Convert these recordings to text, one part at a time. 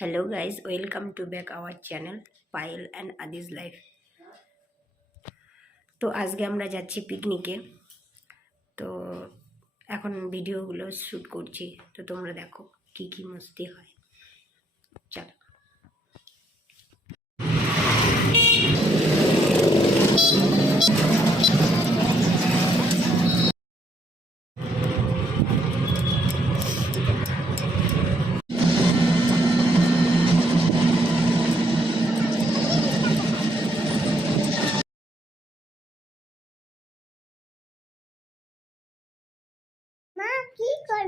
Hello guys, welcome to back our channel Payal and Adi's life। তো আজকে আমরা যাচ্ছি পিকনিকে। তো এখন ভিডিওগুলো শ্যুট করছি, তো তোমরা দেখো কি কি মস্তি হয়। চলো।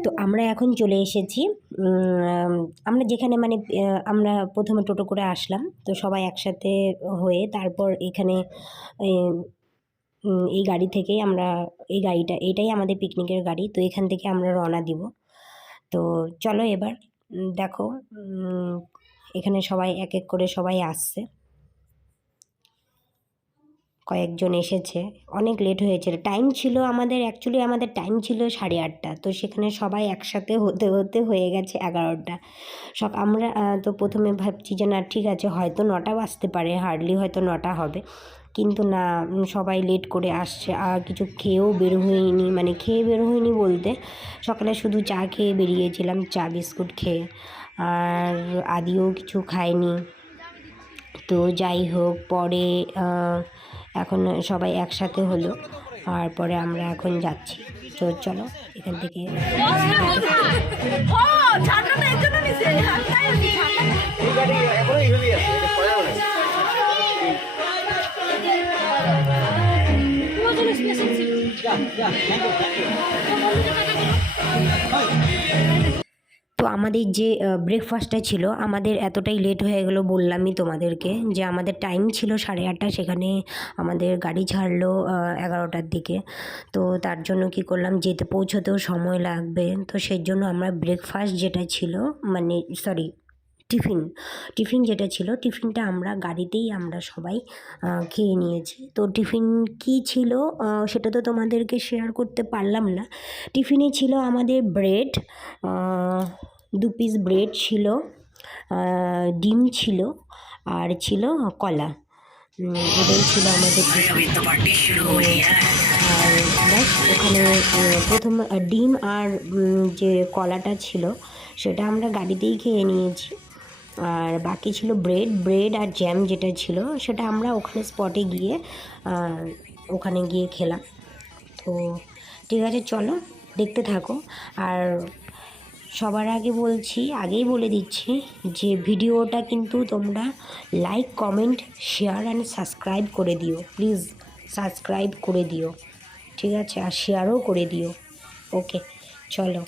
তো আমরা এখন চলে এসেছি, আমরা যেখানে আমরা প্রথমে টোটো করে আসলাম, তো সবাই একসাথে হয়ে তারপর এখানে এই গাড়ি থেকেই আমরা এটাই আমাদের পিকনিকের গাড়ি। তো এখান থেকে আমরা রওনা দিব। তো চলো এবার দেখো, এখানে সবাই এক এক করে সবাই আসছে, কয়েকজন এসেছে, অনেক লেট হয়েছিল। টাইম ছিল আমাদের, অ্যাকচুয়ালি আমাদের টাইম ছিল 8:30, তো সেখানে সবাই একসাথে হতে হতে হয়ে গেছে 11টা। আমরা তো প্রথমে ভাবছি যে না ঠিক আছে, হয়তো 9টা বাজতে পারে, হার্ডলি হয়তো 9টা হবে, কিন্তু না, সবাই লেট করে আসছে। আর কিছু খেয়েও বের হইনি, খেয়ে বের হইনি বলতে সকালে শুধু চা খেয়ে বেরিয়েছিলাম, চা বিস্কুট খেয়ে, আর আদিও কিছু খায়নি। তো যাই হোক, পরে এখন সবাই একসাথে হলো, আর পরে আমরা এখন যাচ্ছি। তো চলো এখান থেকে। তো আমাদের যে ব্রেকফাস্টটা ছিল, আমাদের এতটাই লেট হয়ে গেলো, বললামই তোমাদেরকে যে আমাদের টাইম ছিল 8:30, সেখানে আমাদের গাড়ি ছাড়লো 11টার দিকে। তো তার জন্য কি করলাম, যেতে পৌঁছতেও সময় লাগবে, তো সেই জন্য আমরা ব্রেকফাস্ট যেটা ছিল, টিফিন যেটা ছিল, টিফিনটা আমরা গাড়িতেই আমরা সবাই খেয়ে নিয়েছি। তো টিফিন কি ছিল সেটা তো তোমাদেরকে শেয়ার করতে পারলাম না। টিফিনে ছিল আমাদের ব্রেড, 2 পিস ব্রেড ছিল, ডিম ছিল, আর ছিল কলা। এটাই ছিল আমাদের আর ব্যাস। ওখানে প্রথম ডিম আর যে কলাটা ছিল সেটা আমরা গাড়িতেই খেয়ে নিয়েছি, আর বাকি ছিল ব্রেড আর জ্যাম যেটা ছিল সেটা আমরা ওখানে স্পটে গিয়ে ওখানে গিয়ে খেলাম। তো ঠিক আছে, চলো দেখতে থাকো। আর সবার আগে আগেই বলে দিচ্ছি যে ভিডিওটা কিন্তু তোমরা like, comment, share and subscribe করে দিও, প্লিজ সাবস্ক্রাইব করে দিও, ঠিক আছে, আর শেয়ারও করে দিও। ওকে, চলো।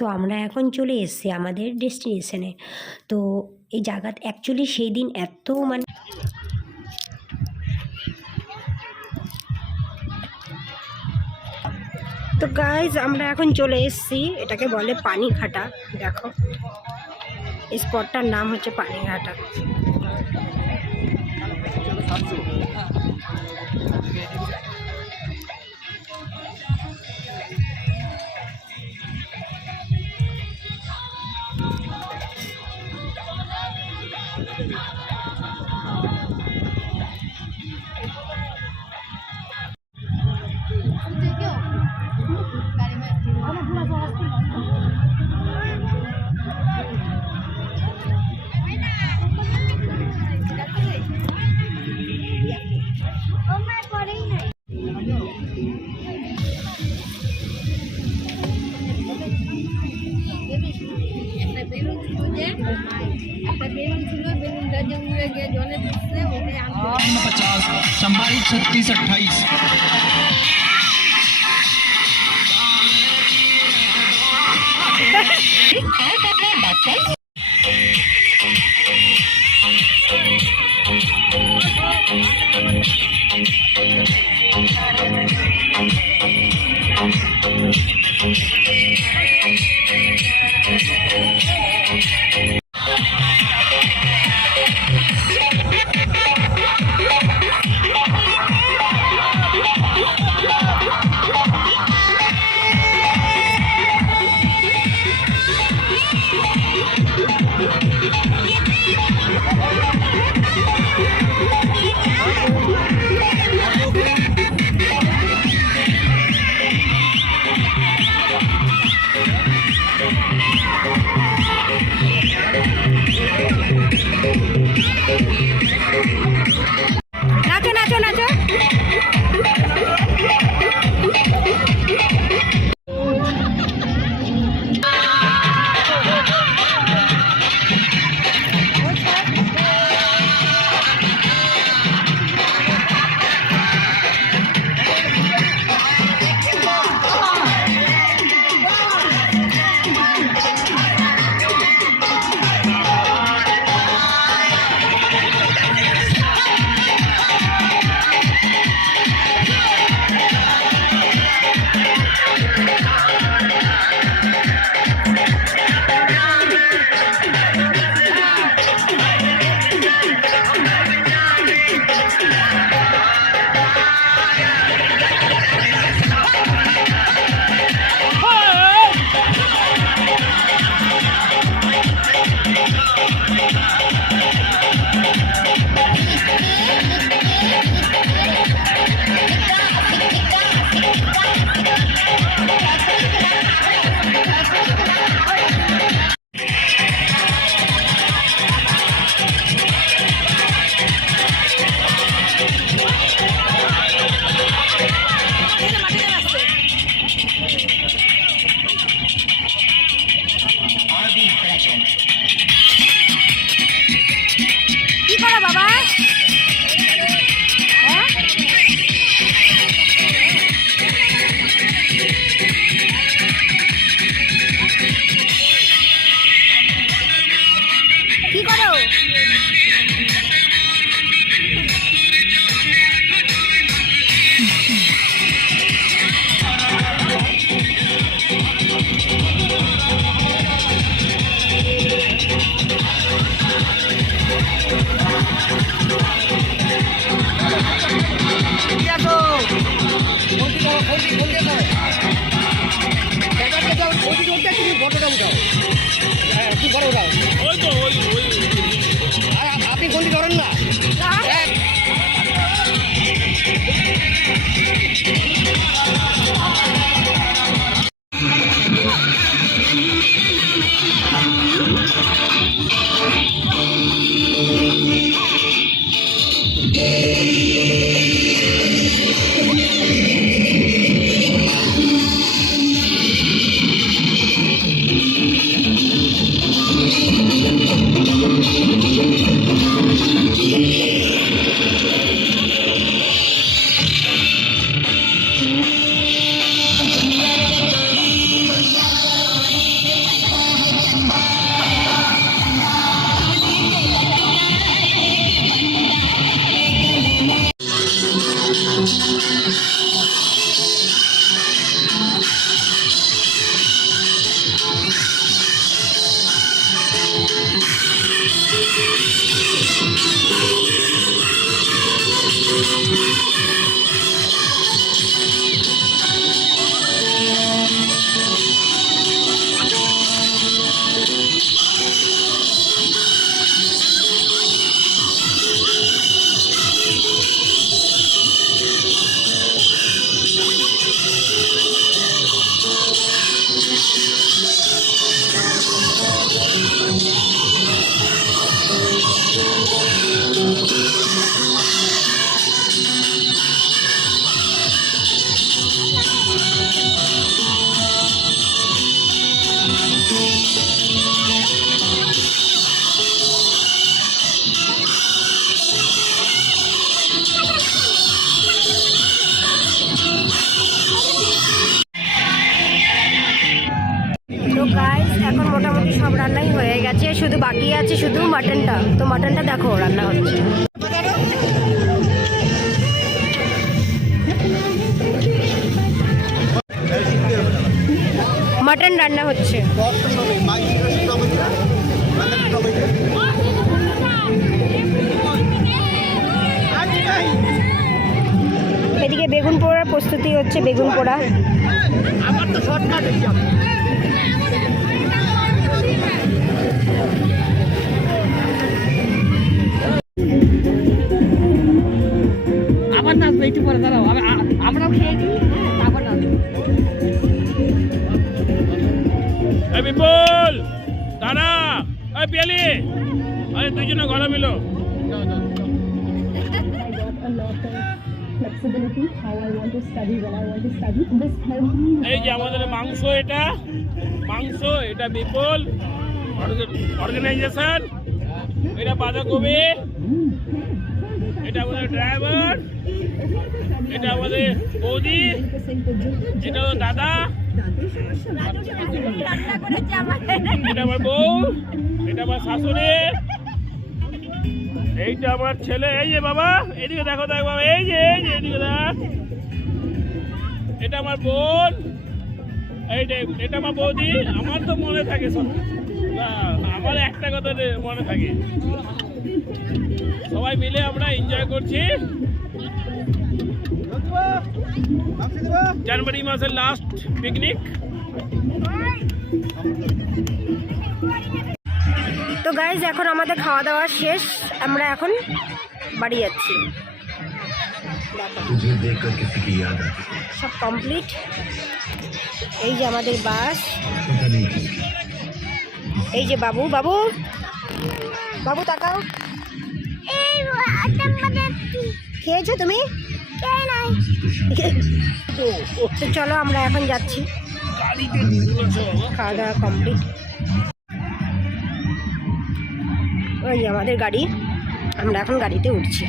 তো আমরা এখন চলে এসেছি আমাদের ডেস্টিনেশনে। তো এই জায়গাটা অ্যাকচুয়ালি সেই দিন এত তো গাইজ আমরা এখন চলে এসেছি, এটাকে বলে পানিঘাটা। দেখো এই স্পটটার নাম হচ্ছে পানিঘাটা। पचास संभाली 36-28। নাচো নাচো নাচো। কি করো বাবা? কি করো? আপনি গন্ডি ধরেন না। গাইস এখন মোটামুটি সব রান্নাই হয়ে গেছে, শুধু বাকি আছে শুধু মাটনটা। তো মাটনটা দেখো রান্না হচ্ছে। মাটন রান্না হচ্ছে। এদিকে বেগুন পোড়ার প্রস্তুতি হচ্ছে, বেগুন পোড়া। আবার নাচবে একটু পরে, দাঁড়াও আমরাও খেয়ে নিই, তারপর নাচবো। এই বিপুল দাদা, এই পিয়ালি, আরে দুইজনে গলা মিলো। এই যে আমাদের মাংস, এটা বিপুল অর্গানাইজেশন, এটা বাঁধাকপি, এটা আমাদের ড্রাইভার, এটা আমাদের বৌদি, এটা হলো দাদা, এটা আমার বউ, এটা আমার শাশুড়ি, এইটা আমার ছেলে। এই যে বাবা এদিকে দেখো, দেখ বাবা, এই যে এদিকে দেখ, এটা আমার বোন, এটা আমার বৌদি। আমার তো মনে থাকে সব, আমার একটা কথা মনে থাকে। সবাই মিলে আমরা এনজয় করছি। জানুয়ারি মাসের লাস্ট পিকনিক। তো গাইজ এখন আমাদের খাওয়া দাওয়া শেষ, আমরা এখন বাড়ি যাচ্ছি। সব কমপ্লিট। এই যে আমাদের বাস, এই যে বাবু, বাবু বাবু তাকাও। খেয়েছো তুমি? তো চলো আমরা এখন যাচ্ছি, খাওয়া দাওয়া কমপ্লিট। ওই আমাদের গাড়ি, আমরা এখন গাড়িতে উঠছি।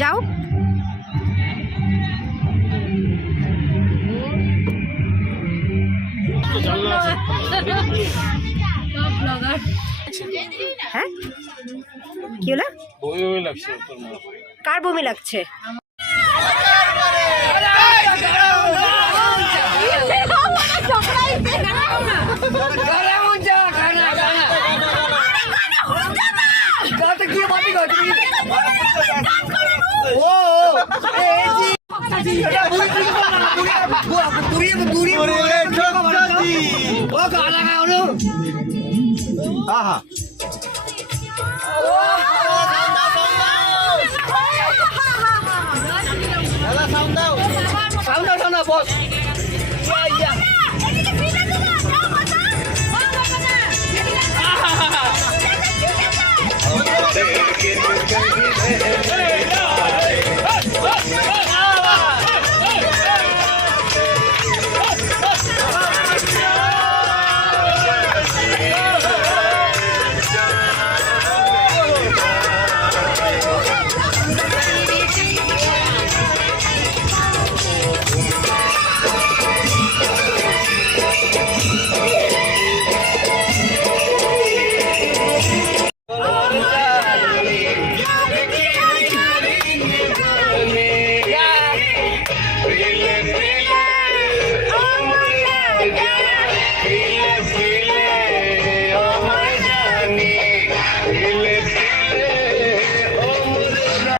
যাও। হ্যাঁ কি হলো? বমি লাগছে। কার বমি লাগছে? সাউন্ড দাও বস।